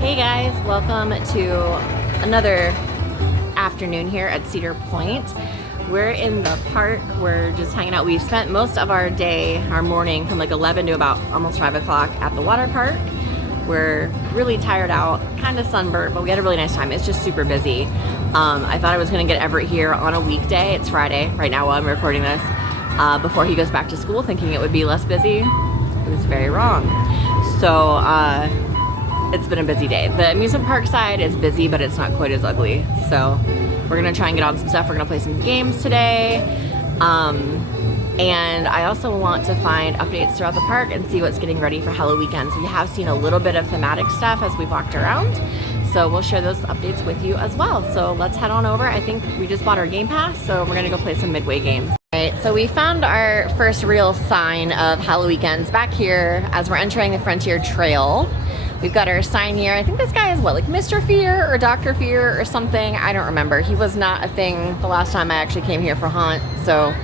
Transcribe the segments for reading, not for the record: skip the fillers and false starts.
Hey guys, welcome to another afternoon here at Cedar Point. We're in the park, we're just hanging out. We spent most of our day, our morning, from like 11 to about almost 5 o'clock at the water park. We're really tired out, kind of sunburned, but we had a really nice time. It's just super busy. I thought I was gonna get Everett here on a weekday. It's Friday right now while I'm recording this, before he goes back to school, thinking it would be less busy. It was very wrong. So, it's been a busy day. The amusement park side is busy, but it's not quite as ugly. So we're gonna try and get on some stuff. We're gonna play some games today. And I also want to find updates throughout the park and see what's getting ready for Halloweekends. We have seen a little bit of thematic stuff as we've walked around. So we'll share those updates with you as well. So let's head on over. I think we just bought our game pass, so we're gonna go play some midway games. All right, so we found our first real sign of Halloweekends back here as we're entering the Frontier Trail. We've got our sign here. I think this guy is what, like Mr. Fear or Dr. Fear or something? I don't remember. He was not a thing the last time I actually came here for Haunt, so,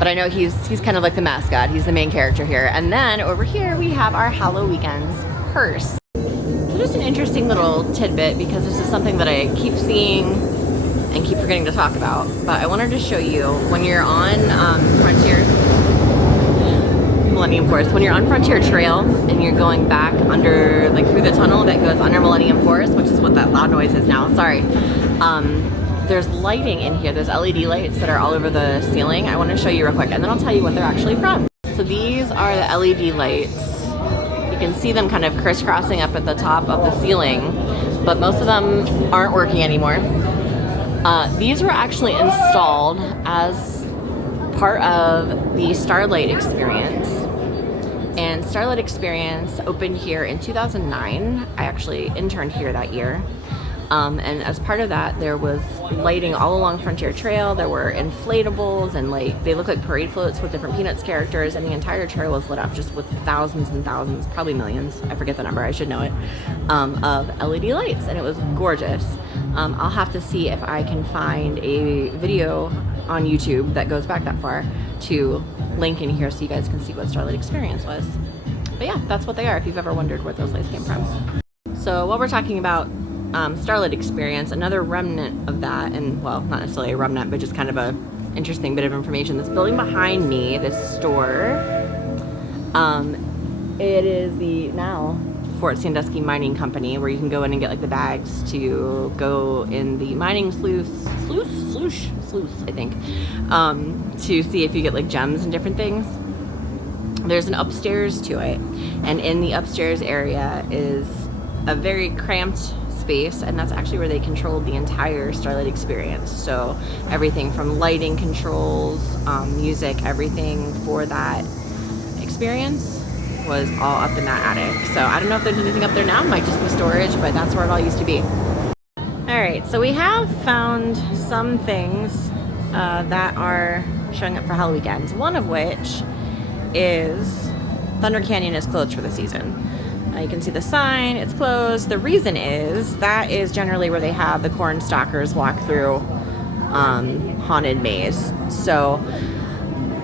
but I know he's kind of like the mascot. He's the main character here. And then over here we have our Halloweekends purse. So just an interesting little tidbit, because this is something that I keep seeing and keep forgetting to talk about. But I wanted to show you when you're on Millennium Forest. When you're on Frontier Trail and you're going back under, like through the tunnel that goes under Millennium Forest, which is what that loud noise is now, sorry. There's lighting in here. There's LED lights that are all over the ceiling. I want to show you real quick, and then I'll tell you what they're actually from. So these are the LED lights. You can see them kind of crisscrossing up at the top of the ceiling, but most of them aren't working anymore. These were actually installed as part of the Starlight Experience. And Starlight Experience opened here in 2009. I actually interned here that year. And as part of that, there was lighting all along Frontier Trail. There were inflatables and they look like parade floats with different Peanuts characters, and the entire trail was lit up just with thousands and thousands, probably millions, I forget the number, I should know it, of LED lights, and it was gorgeous. I'll have to see if I can find a video on YouTube that goes back that far to link in here so you guys can see what Starlight Experience was. But yeah, that's what they are if you've ever wondered where those lights came from. So while we're talking about Starlight Experience, another remnant of that, and well, not necessarily a remnant, but just kind of a interesting bit of information. This building behind me, this store, it is the now Fort Sandusky Mining Company, where you can go in and get like the bags to go in the mining sluice, I think, to see if you get like gems and different things. There's an upstairs to it, and in the upstairs area is a very cramped space, and that's actually where they controlled the entire Starlight Experience. So everything from lighting controls, music, everything for that experience was all up in that attic. So I don't know if there's anything up there now. It might just be storage, but that's where it all used to be. All right, so we have found some things that are showing up for Halloweekends, one of which is Thunder Canyon is closed for the season. You can see the sign, it's closed. The reason is that is generally where they have the corn stalkers walk through Haunted Maze. So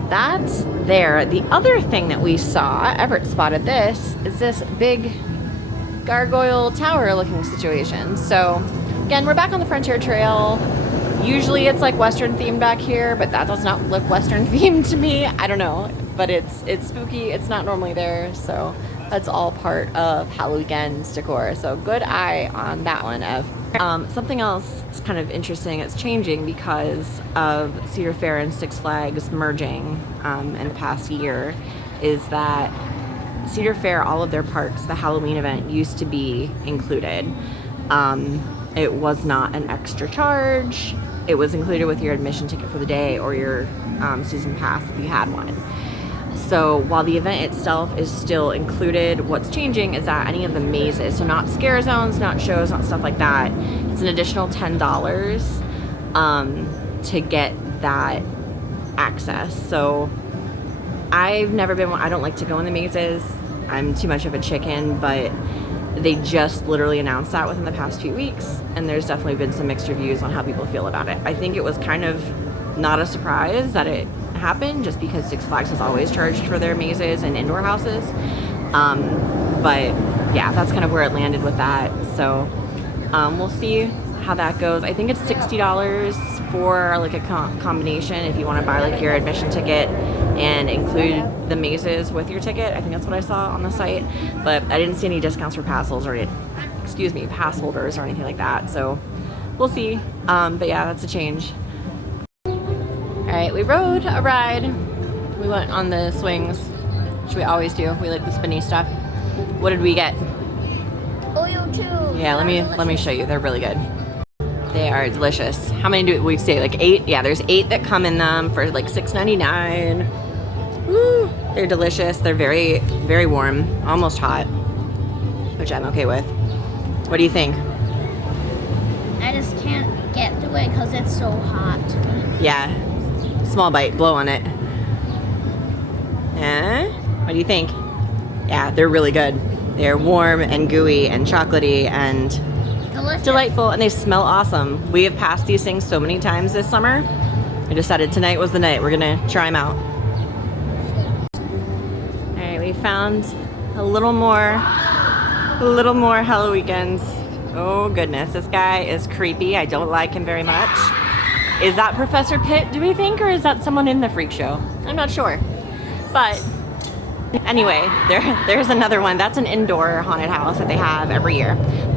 that's there. The other thing that we saw, Everett spotted this, is this big gargoyle tower looking situation. So again, we're back on the Frontier Trail. Usually it's like Western themed back here, but that does not look Western themed to me. I don't know, but it's spooky. It's not normally there, so that's all part of Halloweekends decor. So good eye on that one, Ev. Something else is kind of interesting. It's changing because of Cedar Fair and Six Flags merging in the past year, is that Cedar Fair, all of their parks, the Halloween event used to be included. It was not an extra charge. It was included with your admission ticket for the day or your season pass if you had one. So while the event itself is still included, what's changing is that any of the mazes, so not scare zones, not shows, not stuff like that, it's an additional $10 to get that access. So I've never been one, I don't like to go in the mazes. I'm too much of a chicken, but they just literally announced that within the past few weeks, and there's definitely been some mixed reviews on how people feel about it. I think it was kind of not a surprise that it happened, just because Six Flags has always charged for their mazes and indoor houses. But yeah, that's kind of where it landed with that. So we'll see how that goes. I think it's $60 for like a combination if you want to buy like your admission ticket and include the mazes with your ticket. I think that's what I saw on the site, but I didn't see any discounts for pass holders or pass holders or anything like that. So we'll see. But yeah, that's a change. All right, we rode a ride. We went on the swings, which we always do. We like the spinny stuff. What did we get? Oreo Churros. Yeah, let me show you. They're really good. They are delicious. How many do we say? Like 8? Yeah, there's 8 that come in them for like $6.99. Woo! They're delicious. They're very, very warm, almost hot, which I'm okay with. What do you think? I just can't get through it because it's so hot. Yeah. Small bite. Blow on it. What do you think? Yeah, they're really good. They're warm and gooey and chocolatey and delightful, and they smell awesome. We have passed these things so many times this summer. I decided tonight was the night. We're gonna try them out. All right, we found a little more Halloweekends. Oh goodness, this guy is creepy. I don't like him very much. Is that Professor Pitt, do we think, or is that someone in the freak show? I'm not sure. But anyway, there's another one. That's an indoor haunted house that they have every year.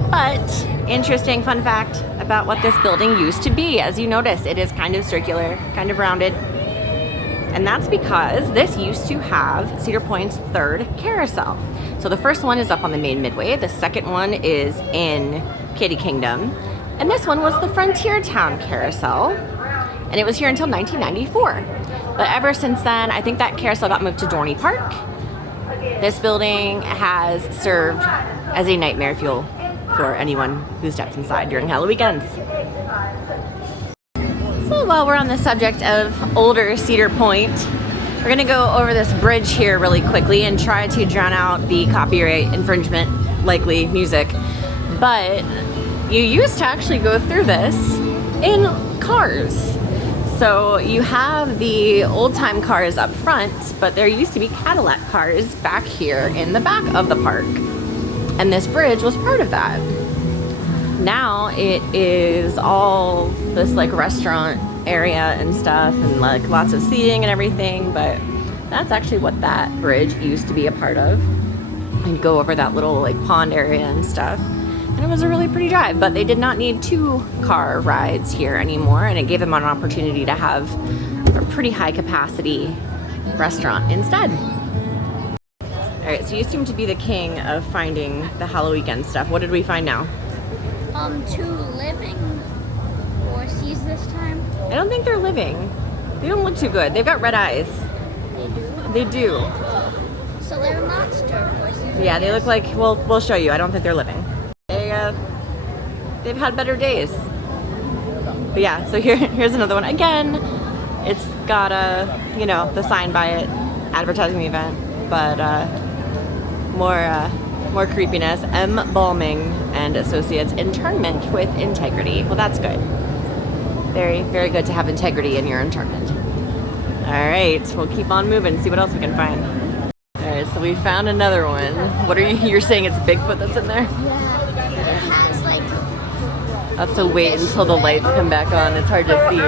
But interesting fun fact about what this building used to be. As you notice, it is kind of circular, kind of rounded. And that's because this used to have Cedar Point's 3rd carousel. So the first one is up on the main midway. The second one is in Kitty Kingdom. And this one was the Frontier Town carousel. And it was here until 1994. But ever since then, I think that carousel got moved to Dorney Park. This building has served as a nightmare fuel for anyone who steps inside during Halloweekends. So while we're on the subject of older Cedar Point, we're gonna go over this bridge here really quickly and try to drown out the copyright infringement likely music. But you used to actually go through this in cars. So you have the old time cars up front, but there used to be Cadillac cars back here in the back of the park. And this bridge was part of that. Now it is all this like restaurant area and stuff and like lots of seating and everything, but that's actually what that bridge used to be a part of. And go over that little like pond area and stuff. And it was a really pretty drive, but they did not need 2-car rides here anymore, and it gave them an opportunity to have a pretty high capacity restaurant instead. All right, so you seem to be the king of finding the Halloweekend stuff. What did we find now? 2 living horses this time. I don't think they're living. They don't look too good. They've got red eyes. They do? They do. So they're monster horses. Yeah, they look like, well, we'll show you. I don't think they're living. They've had better days. But yeah, so here's another one. Again, it's got the sign by it, advertising the event, but more creepiness. Balming and Associates, internment with integrity. Well, that's good. Very, very good to have integrity in your internment. All right, we'll keep on moving, see what else we can find. All right, so we found another one. What are you're saying it's Bigfoot that's in there? Yeah, it has like... I'll have to wait until the lights come back on. It's hard to see.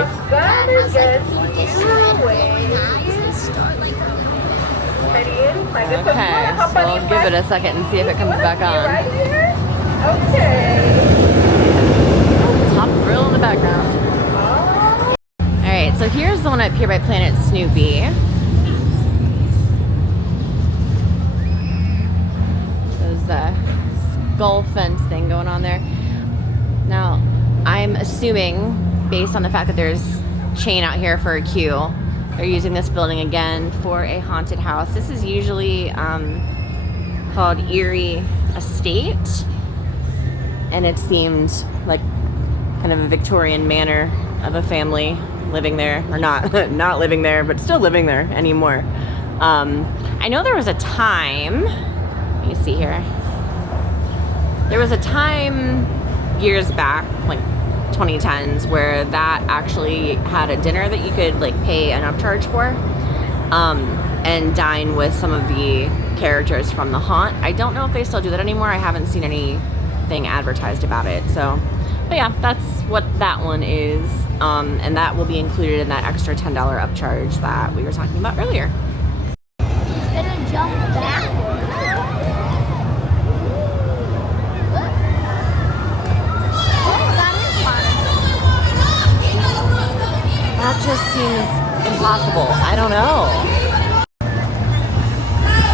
Okay, so I'll give it a second and see if it comes back on. Okay. Top thrill in the background. Alright, so here's the one up here by Planet Snoopy. There's a skull fence thing going on there. Now, I'm assuming, based on the fact that there's chain out here for a queue, they're using this building again for a haunted house. This is usually called Erie Estate, and it's themed like kind of a Victorian manor of a family living there, or not living there, but still living there anymore. I know there was a time, let me see here. There was a time years back, like 2010s, where that actually had a dinner that you could like pay an upcharge for. and dine with some of the characters from The Haunt. I don't know if they still do that anymore. I haven't seen anything advertised about it. So, but yeah, that's what that one is. And that will be included in that extra $10 upcharge that we were talking about earlier. He's gonna jump backwards. That just seems impossible. I don't know.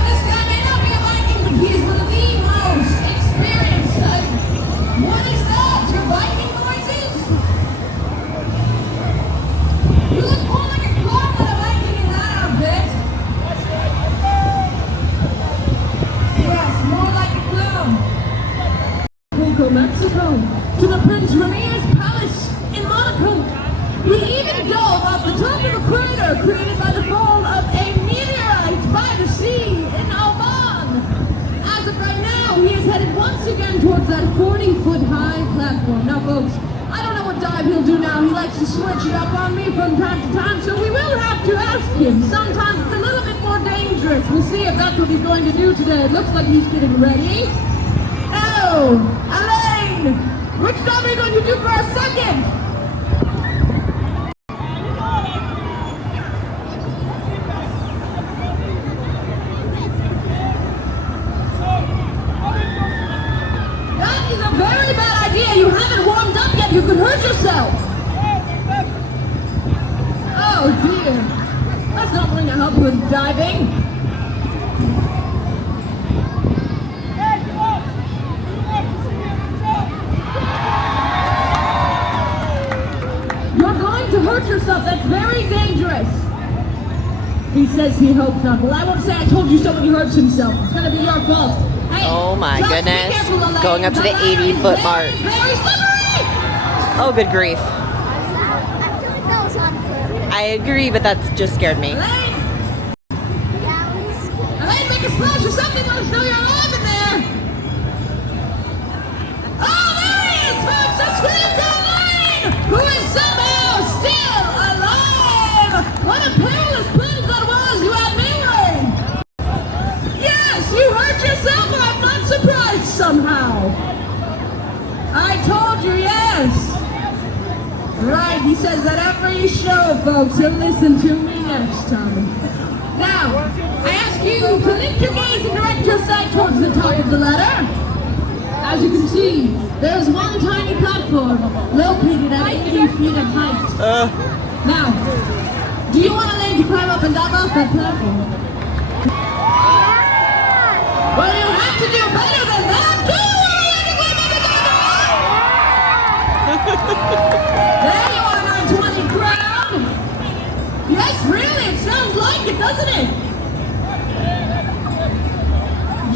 This guy may not be a Viking, but he's one of the most experienced. What is that? Your Viking noises? You look more like a clown than a Viking in that outfit. Yes, more like a clown. Acapulco, Mexico, to the Prince Ramirez Palace in Monaco. We even dove off the top of a crater created by the fall of a meteorite by the sea in Oman. As of right now, he is headed once again towards that 40-foot high platform. Now, folks, I don't know what dive he'll do now. He likes to switch it up on me from time to time, so we will have to ask him. Sometimes it's a little bit more dangerous. We'll see if that's what he's going to do today. It looks like he's getting ready. Oh, Elaine, which dive are you going to do for a second? You haven't warmed up yet, you could hurt yourself. Oh dear. That's not going to help you with diving. You're going to hurt yourself, that's very dangerous. He says he hopes not. Well, I won't say I told you so when he hurts himself. It's going to be your fault. Oh my goodness. Going up to the 80-foot mark. Oh, good grief. I feel like that was unfair. I agree, but that just scared me. Elaine, make a splash or something. Let us know you're alive in there. Oh, there he is, folks. Let's scream to Elaine, who is somehow still alive. What a perilous plunge that was. You had me worried. Yes, you hurt yourself. I'm not surprised somehow. I told you, yes. Right, he says that every show, folks. He'll listen to me next time. Now, I ask you to lift your gaze and direct your sight towards the top of the ladder. As you can see, there's one tiny platform located at 80 feet of height. Now, do you want Elaine to climb up and dive off that platform? Well, you have to do better than that. Do you want Elaine to climb up and dive off? There you are, 920 crowd. Yes, really, it sounds like it, doesn't it?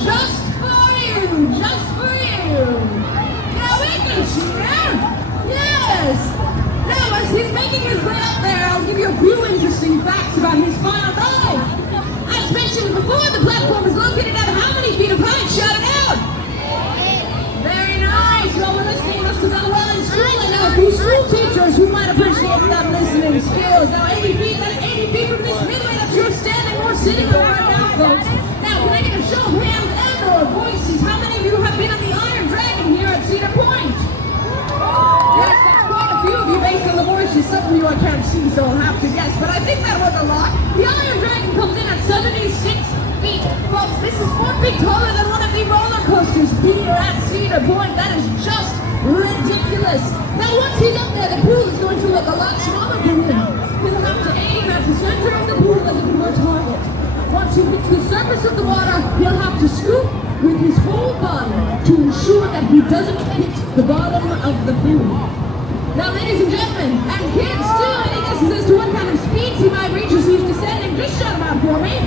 Just for you, just for you. Yeah, we can cheer. Yes. Now, as he's making his way up there, I'll give you a few interesting facts about his final dive. As mentioned before, the platform is located at how many feet of height? Shout it out. Very nice. Well, we're listening to that well in school. I know a few school teachers who might appreciate that listening skills. Now, 80 feet, that's 80 feet from this midway that you're standing or sitting on right now, folks. Now, can I get a show of hands and or voices? How many of you have been on the Iron Dragon here at Cedar Point? Yes, that's quite a few of you based on the voices. Some of you I can't see, so I'll have to guess. But I think that was a lot. The Iron Dragon comes in at 76 feet. Folks, this is 4 feet taller than one of the roller coasters here at Cedar Point. That is just ridiculous. Now, once he's up there, the pool is going to look a lot smaller for him. He'll have to aim at the center of the pool as if it were a target. Once he hits the surface of the water, he'll have to scoop with his whole body to ensure that he doesn't hit the bottom of the pool. Now, ladies and gentlemen, and kids too, any guesses as to what kind of speeds he might reach as he's descending? Just shout them out for me.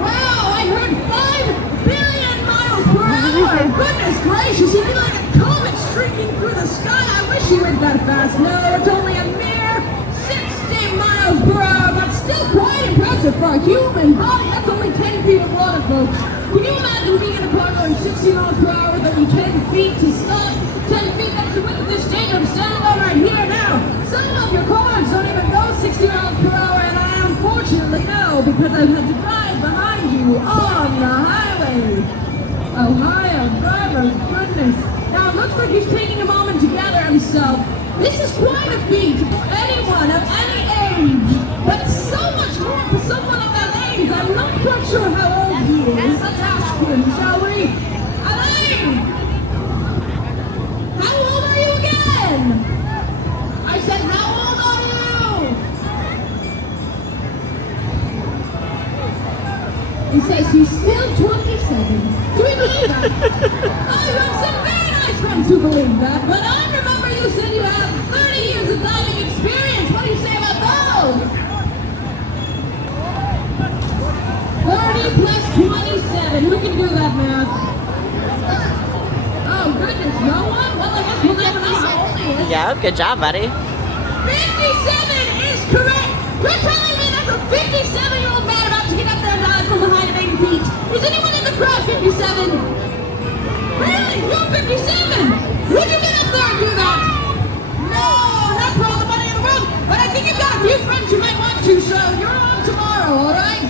Wow, I heard 5 billion miles per hour. Goodness gracious, he'd be like a comet streaking through the sky. I wish he went that fast. No, it's only a mere 60 miles per hour, but still quite impressive for a human body. That's only 10 feet of water, folks. Can you imagine being in a car going 60 miles per hour with only 10 feet to stop? 10 feet, that's the width of this stage I'm standing on right here now. Some of your cars don't even go 60 miles per hour, and I am unfortunately, no, because I've had to drive behind you on the highway. Ohio driver, goodness. Now, it looks like he's taking a moment to gather himself. This is quite a feat for anyone of any age, but so much more for someone of that age. I'm not quite sure how old he is. Let's ask him, shall we? Elaine! How old are you again? I said, how old are you? He says he's still 27. Do we believe that? Oh, you have some very nice friends who believe that, but I remember you said you have 30 years of diving experience. What do you say about those? 30 plus 27. Who can do that math? Oh, goodness, no one? Well, I guess we'll never know how old he is. Yeah, good job, buddy. 57 is correct. You're telling me there's a 57-year-old man about to get up there and dive from the height of 80 feet. Is anyone in the crowd 57? Really? You're 57? Would you get up there and do that? No, not for all the money in the world. But I think you've got a few friends you might want to, so you're on tomorrow, all right?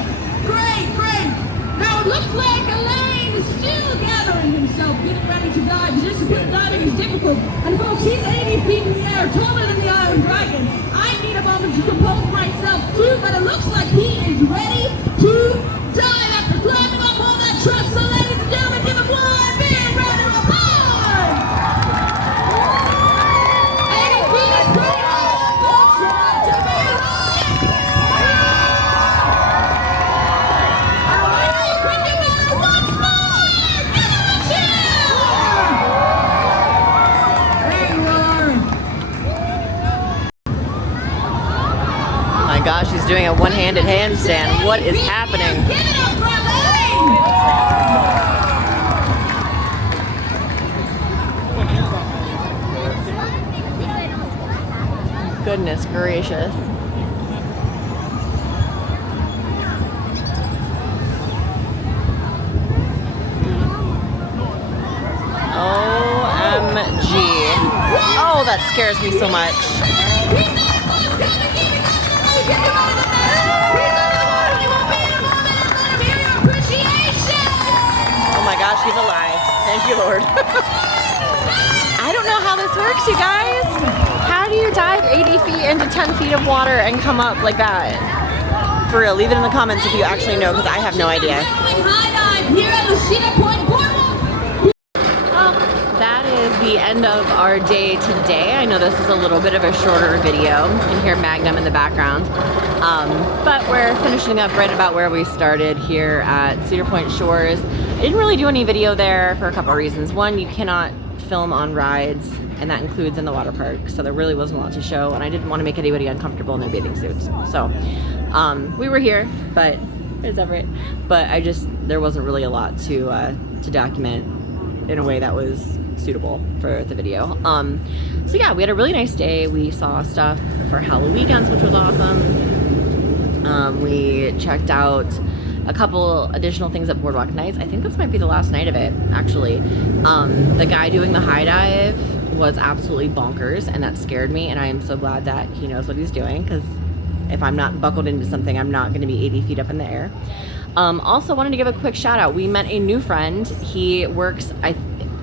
Great, great. Now it looks like Elaine is still gathering himself, getting ready to dive. Discipline diving is difficult. And folks, he's 80 feet in the air, taller than the Iron Dragon. I need a moment to compose myself too, but it looks like he is ready to dive after climbing up all that truck. So ladies and gentlemen, give him one big round of applause! 80 feet is pretty high, folks. You want to be right? And why don't you bring him in once more? Give him a cheer! There you are. Oh my gosh, he's doing a one-handed handstand. What is happening? Give it up for Elaine! Goodness gracious. OMG. Oh, that scares me so much. Oh my gosh, he's alive. Thank you, Lord. I don't know how this works, you guys. How do you dive 80 feet into 10 feet of water and come up like that? For real, leave it in the comments if you actually know, because I have no idea. High dive here at the Cedar Point Boardwalk. Well, that is the end of our day today. I know this is a little bit of a shorter video. You can hear Magnum in the background. But we're finishing up right about where we started here at Cedar Point Shores. I didn't really do any video there for a couple of reasons. One, you cannot film on rides, and that includes in the water park, so there really wasn't a lot to show, and I didn't want to make anybody uncomfortable in their bathing suits. So we were here, but it's Everett. But there wasn't really a lot to document in a way that was suitable for the video. So yeah, we had a really nice day. We saw stuff for Halloweekends, which was awesome. We checked out a couple additional things at Boardwalk Nights. I think this might be the last night of it, actually. The guy doing the high dive was absolutely bonkers, and that scared me, and I am so glad that he knows what he's doing, because if I'm not buckled into something, I'm not going to be 80 feet up in the air. Also wanted to give a quick shout out. We met a new friend. He works,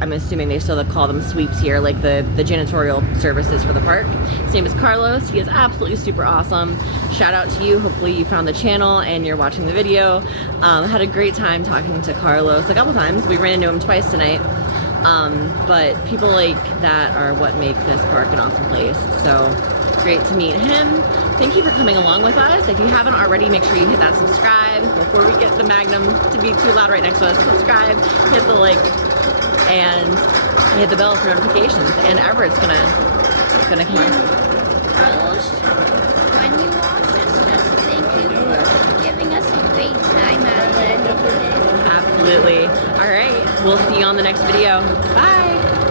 I'm assuming they still call them sweeps here, like the janitorial services for the park. His name is Carlos. He is absolutely super awesome. Shout out to you. Hopefully you found the channel and you're watching the video. Had a great time talking to Carlos a couple times. We ran into him twice tonight. But people like that are what make this park an awesome place. So great to meet him. Thank you for coming along with us. If you haven't already, make sure you hit that subscribe before we get the Magnum to be too loud right next to us. Subscribe, hit the like, and hit the bell for notifications. And Everett's gonna come on. Carlos, when you watch this, just thank you for giving us a great time at the end of the day. Absolutely. All right, we'll see you on the next video. Bye.